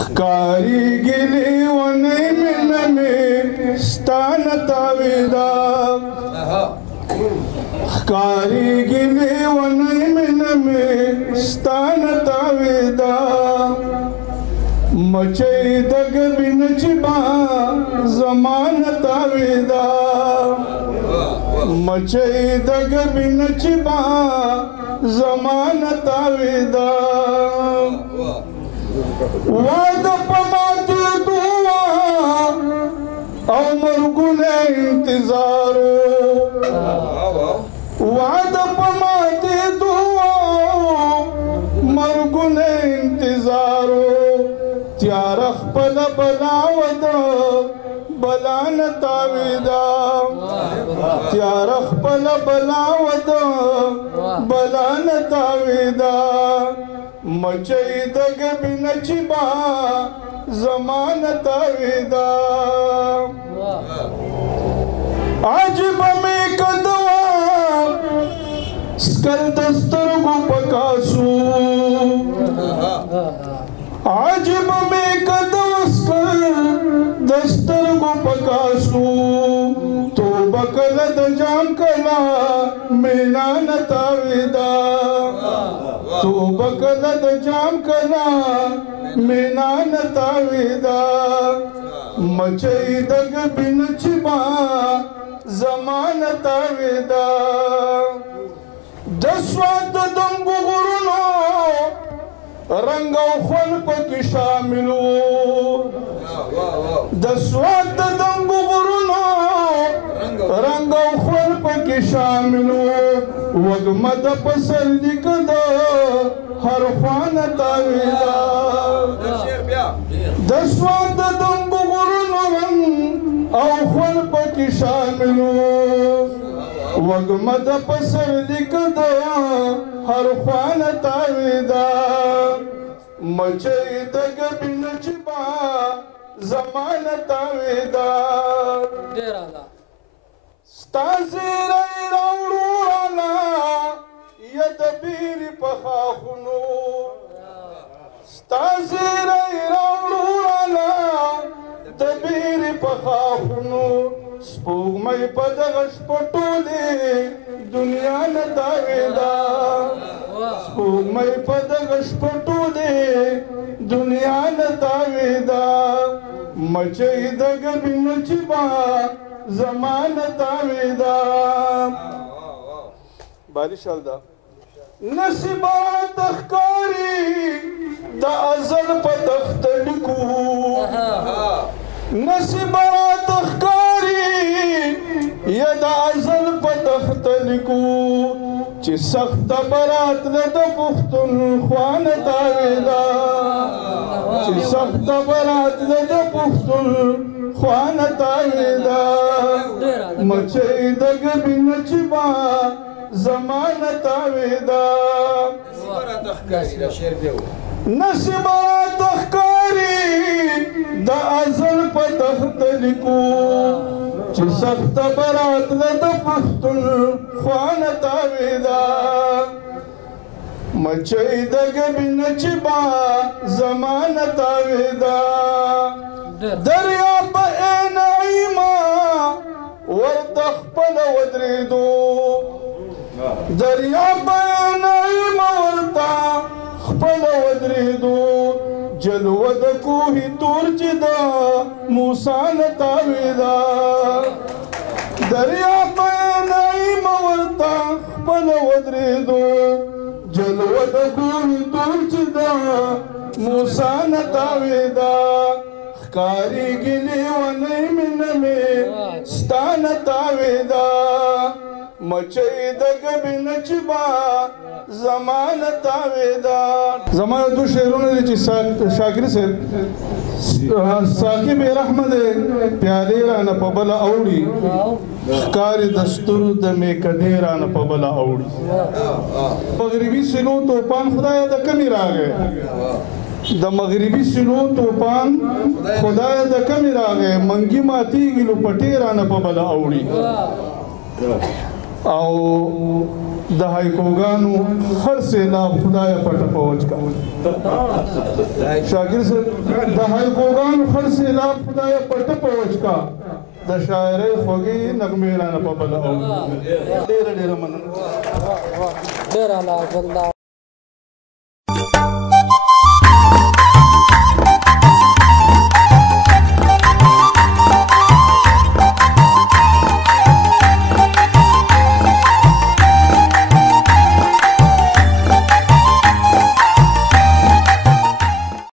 ښکارېږي لیونۍ مینه مې ستا نه تاوېده ښکارېږي لیونۍ مینه مې ستا نه تاوېده مچۍ د ګبي نه چې با زما نه تاوېده مچۍ د ګبي نه چې با زما نه تاوېده واده په ماتېدو وه او مرګونه انتظار واده په ماتېدو وه مرګونه انتظار تیاره خپله بلا وه د بلا نه تاوېده تیاره خپله بلا وه د بلا نه تاوېده مچۍ د ګبي نه چې با زما نه تاوېده عجیبه مې کده وه سکل د سترګو په کاسو عجیبه مې کده وه سکل د سترګو په کاسو توبه کله د جام کله مینا نه تاوېده توبه کله د جام کله مینا نه تاوېده مچۍ د ګبي نه چې با زما نه تاوېده د سوات د دنګو غرونو رنګ او خوند پکې شامل و د سوات د دنګو غرونو رنګ او خوند پکې شامل و وږمه د پسرلي که د هر خوا نه تاوېده د سوات د دنګو غرونو رنګ او خوند پکې شامل و وږمه د پسرلي که د هر خوا نه تاوېده مچۍ د ګبي نه چې با زما نه تاوېده ستا زیری راوړو راله یا د بیرې په خاښونو ستا زیری راوړو راله د بیرې په خاښونو سپوږمۍ په دغه شپه ټولې دنیا نه تاوېده سپوږمۍ په دغه شپه ټولې دنیا نه تاوېده مچۍ د ګبي نه چې با زما نه تاوېده باري شال ده نصیبات ښکاري د ازل په تخته لیکو نصیبات ښکاري یا د ازل په تخته لیکو چې سخته برات نه د پښتونخوا نه تاوېده چې سخته برات نه د پښتونخوا نه تاوېده مچۍ د ګبي نه چې با زما نه تاوېده نصیبات ښکاري د ازل په تخته لیکو چې سخته برات نه د پښتونخوا نه تاوېده مچۍ د ګبي نه چې با زما نه تاوېده دریاب ای نعیمه ورته خپله ودرېدو دریاب ای نعیمه ورته خپله ودرېدو جلوه د کوهي تور چې د موسی نه تاوېده دریاب ای نعیمه ورته خپله ودرېدو جلوه د کوهي تور چې د موسی نه تاوېده ښکارېږي لیونۍ مینه مې ستا نه تاوېده مچۍ د ګبي نه چې با زما نه تاوېده زما یو دوه شعرونه دي چې شاکر صاحب ساقي بې رحمه دی پیالې رانه په بله اوړي ښکاري د سترو د میکدې رانه په بله اوړي مغربي سیلو توپان خدایه د کمې راغی د مغربي سیلو توپان خدایه د کمې راغی منګي ماتېږي لوپټې رانه په بله اوړي او د هایکوګانو هر سیلاب خدای پټ پوج کا شاګر سے د هایکوګانو هر سیلاب خدای پټ پوج کا د شاعرۍ خوږې نغمې رانه په بل او ډېر مننه